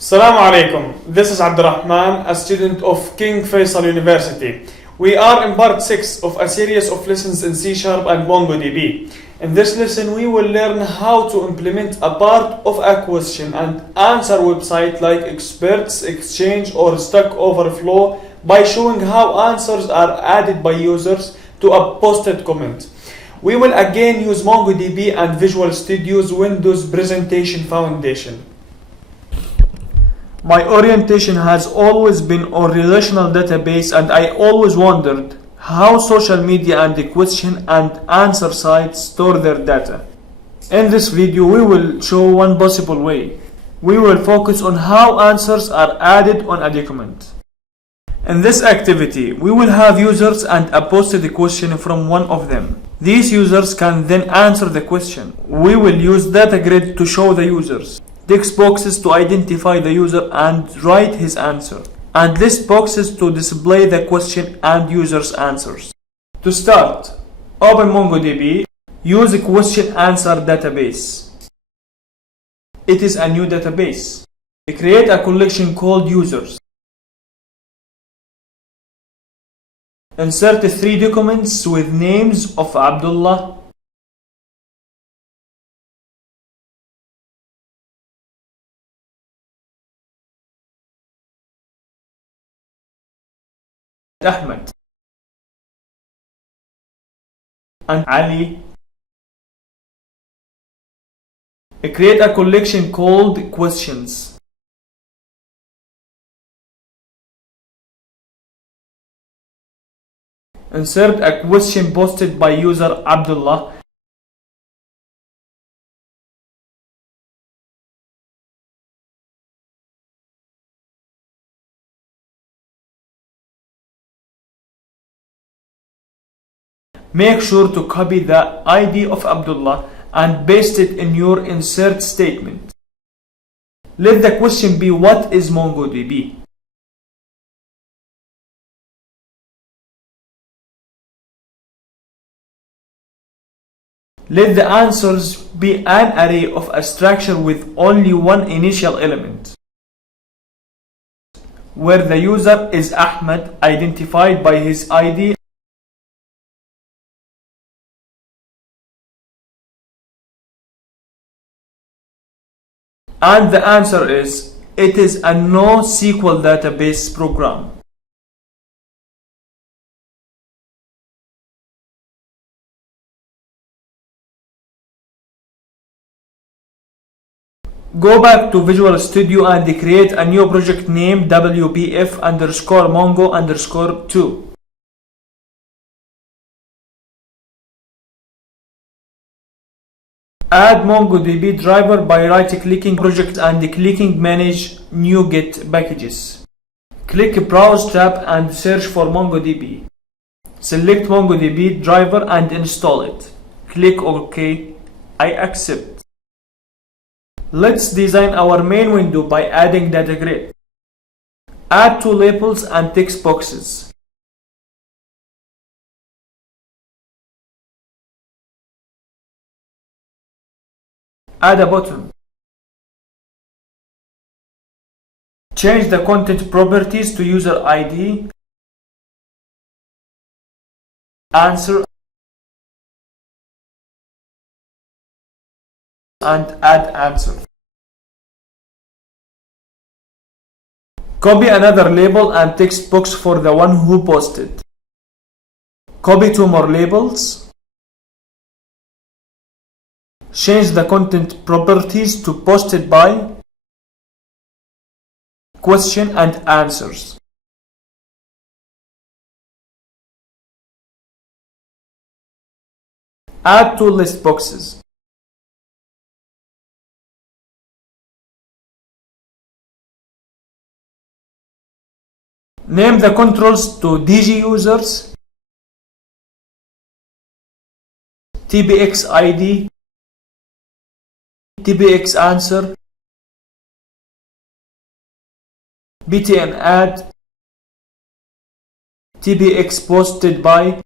Assalamu alaikum. This is Abdulrhman, a student of King Faisal University. We are in part 6 of a series of lessons in C# and MongoDB. In this lesson, we will learn how to implement a part of a question and answer website like Experts, Exchange, or Stack Overflow by showing how answers are added by users to a posted comment. We will again use MongoDB and Visual Studio's Windows Presentation Foundation. My orientation has always been on relational database, and I always wondered how social media and the question and answer sites store their data. In this video, we will show one possible way. We will focus on how answers are added on a document. In this activity, we will have users and a posted question from one of them. These users can then answer the question. We will use data grid to show the users, text boxes to identify the user and write his answer, and list boxes to display the question and user's answers. To start, open MongoDB, use a question answer database. It is a new database. Create a collection called users. Insert 3 documents with names of Abdullah, Ahmed, and Ali. Create a collection called questions. Insert a question posted by user Abdullah. Make sure to copy the ID of Abdullah and paste it in your insert statement. Let the question be, what is MongoDB? Let the answers be an array of a structure with only one initial element, where the user is Ahmed, identified by his ID, and the answer is, it is a NoSQL database program. Go back to Visual Studio and create a new project named WPF underscore Mongo underscore 2. Add MongoDB driver by right-clicking project and clicking Manage New Git Packages. Click Browse tab and search for MongoDB. Select MongoDB driver and install it. Click OK. I accept. Let's design our main window by adding data grid. Add 2 labels and text boxes. Add a button. Change the content properties to user ID, answer, and add answer. Copy another label and text box for the one who posted. Copy 2 more labels. Change the content properties to posted by, question and answers. Add 2 list boxes. Name the controls to DG users, TBX ID, TBX answer, btn add, TBX posted by,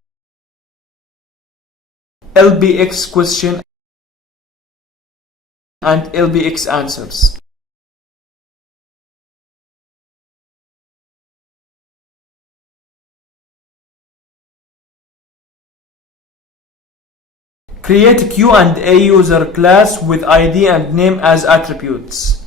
LBX question, and LBX answers. Create Q&A user class with ID and name as attributes.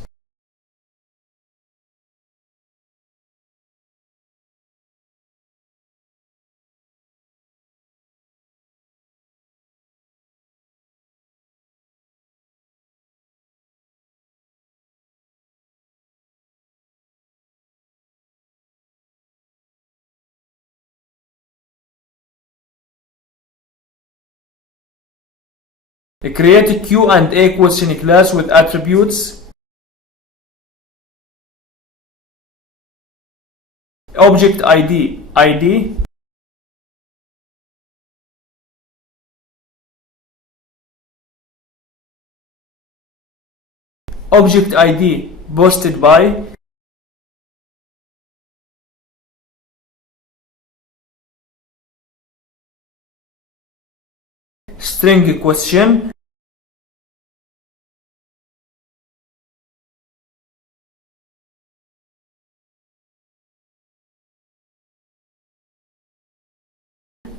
Create a Q&A question class with attributes. Object ID, ID. Object ID, posted by. String question.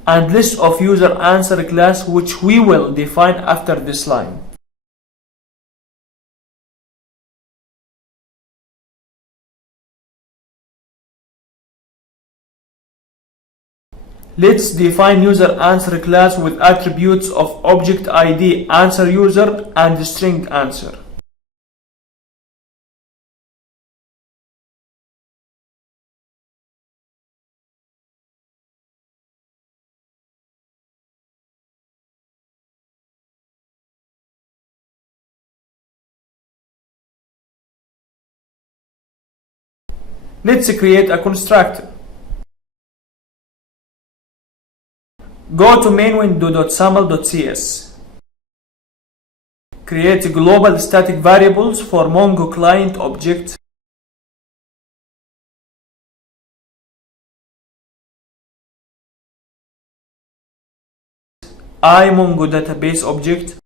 And list of user answer class, which we will define after this line. Let's define user answer class with attributes of object ID answer user and string answer. Let's create a constructor. Go to main window.sample.cs. Create global static variables for Mongo client object. iMongo database object.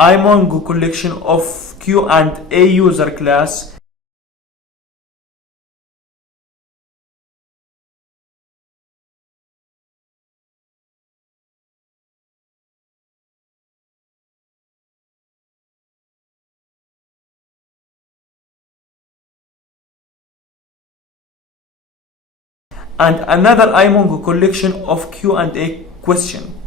iMongo collection of Q&A user class. And another iMongo collection of Q&A question.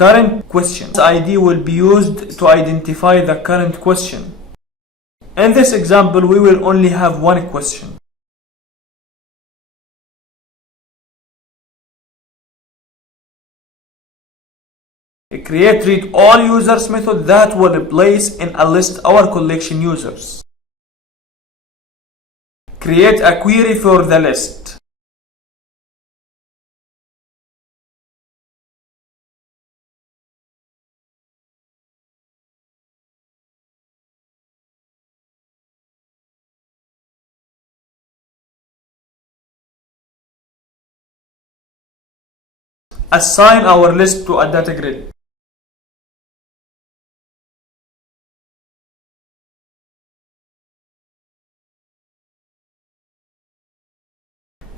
Current question ID will be used to identify the current question. In this example, we will only have one question. Create read all users method that will place in a list our collection users. Create a query for the list. Assign our list to a data grid.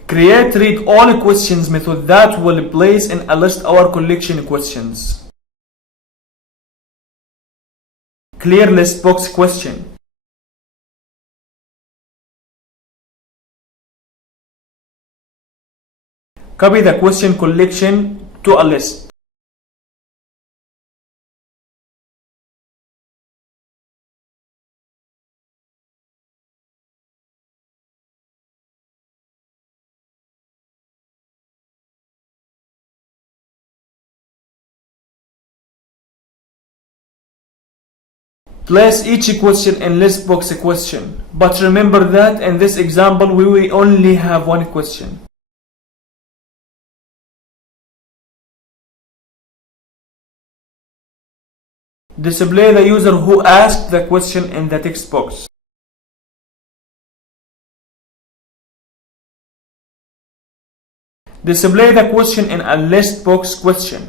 Create read all questions method that will place in a list our collection questions. Clear list box question. Copy the question collection to a list. Place each question in list box question, but remember that in this example we will only have one question. Display the user who asked the question in the text box. Display the question in a list box question.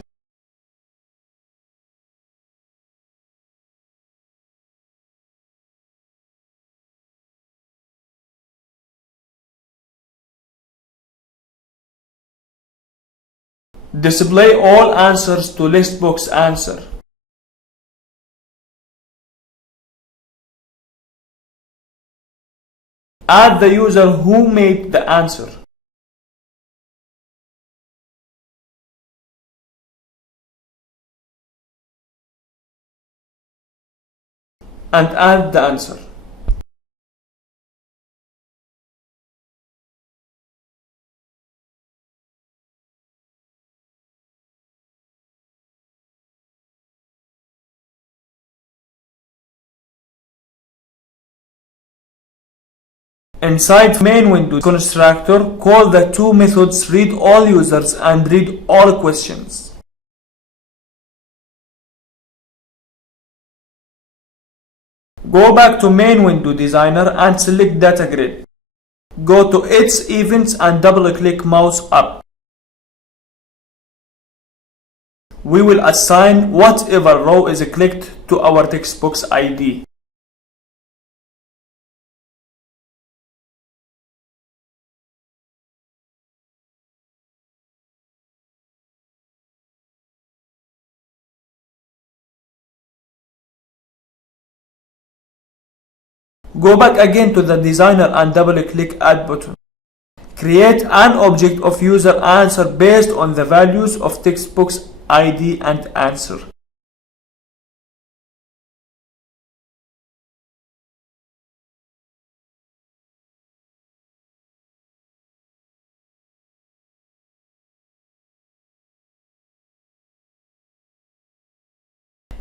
Display all answers to list box answer. Add the user who made the answer. And add the answer. Inside main window constructor, call the two methods read all users and read all questions. Go back to main window designer and select data grid. Go to its events and double click mouse up. We will assign whatever row is clicked to our text box ID. Go back again to the designer and double click add button. Create an object of user answer based on the values of text box ID and answer.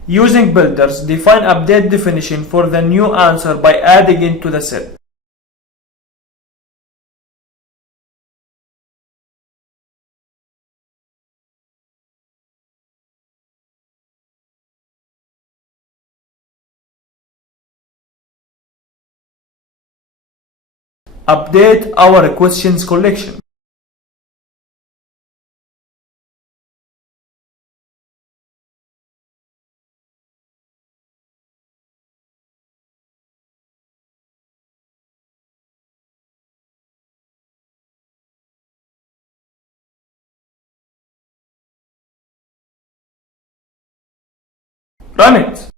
Using builders, define update definition for the new answer by adding it to the set. Update our questions collection. Run it.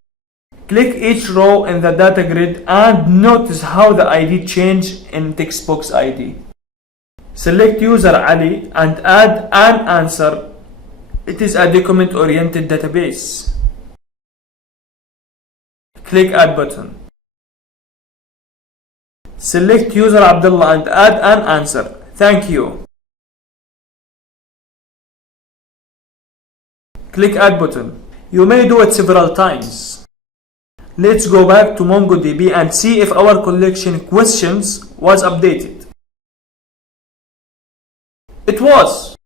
Click each row in the data grid and notice how the ID changed in text box ID. Select user Ali and add an answer. It is a document-oriented database. Click add button. Select user Abdullah and add an answer. Thank you. Click add button. You may do it several times. Let's go back to MongoDB and see if our collection questions was updated. It was.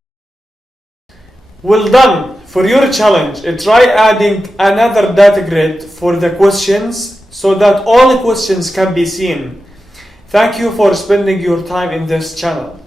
Well done for your challenge. Try adding another data grid for the questions so that all questions can be seen. Thank you for spending your time in this channel.